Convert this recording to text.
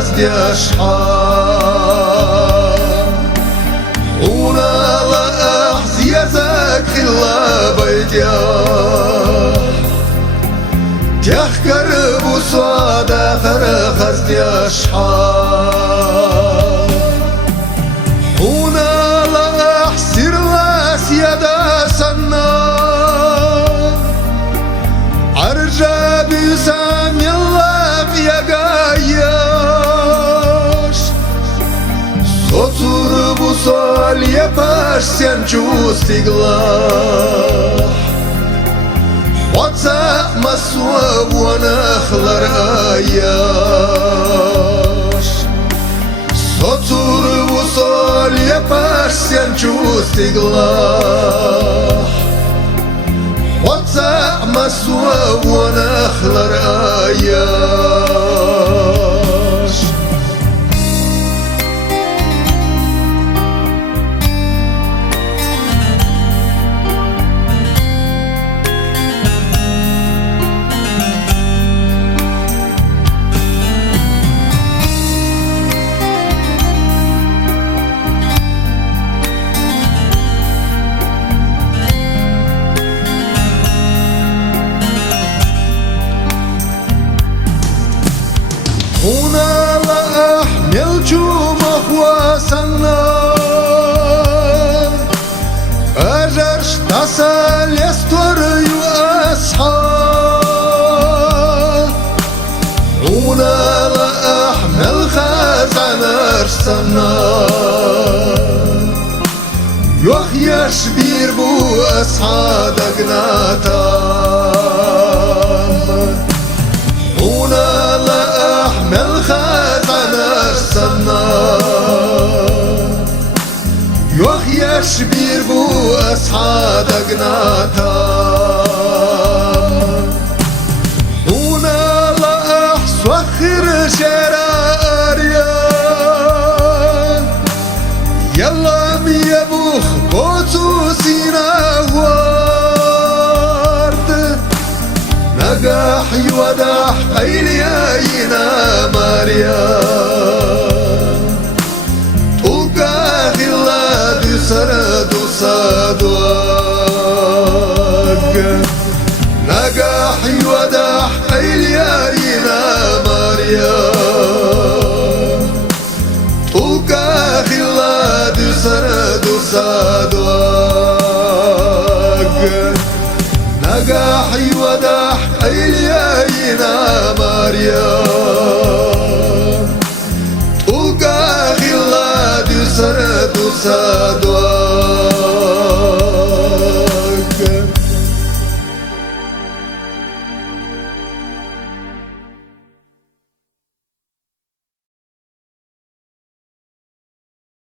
خزدي أشحال ونا لا أحزيزك خلا بيديا تحكر بصعد آخر خزدي أشحال ونا لا أحسر لاس يدا سنا أرجع بسام يلا في يغايش Sotur bu sol yapaş sen çustiglah Whatsa maswa wanakhlar ayaş Sotur bu sol yapaş sen çustiglah Whatsa maswa wanakhlar ayaş هنا لا أحمل جمح وسنا أجرش تسال يستر يؤسحا هنا لا أحمل خزان أرسنا يخيش بير بو أسحاد أغناتا هنا لا أحمل خزان أرسلنا يخيش بير بو أسحاد أغناتا هنا لا أحسوخر شراريا يلا ميبوخ بوتو سينا وارد نجاح يودح أيلياينا ماريا تلقى خلا دسرد صدوق نجاح يودح أيلياينا ماريا تلقى خلا دسرد صدوق نجاح يودح أيلياينا ماريا تلقى خلا دسرد صدوق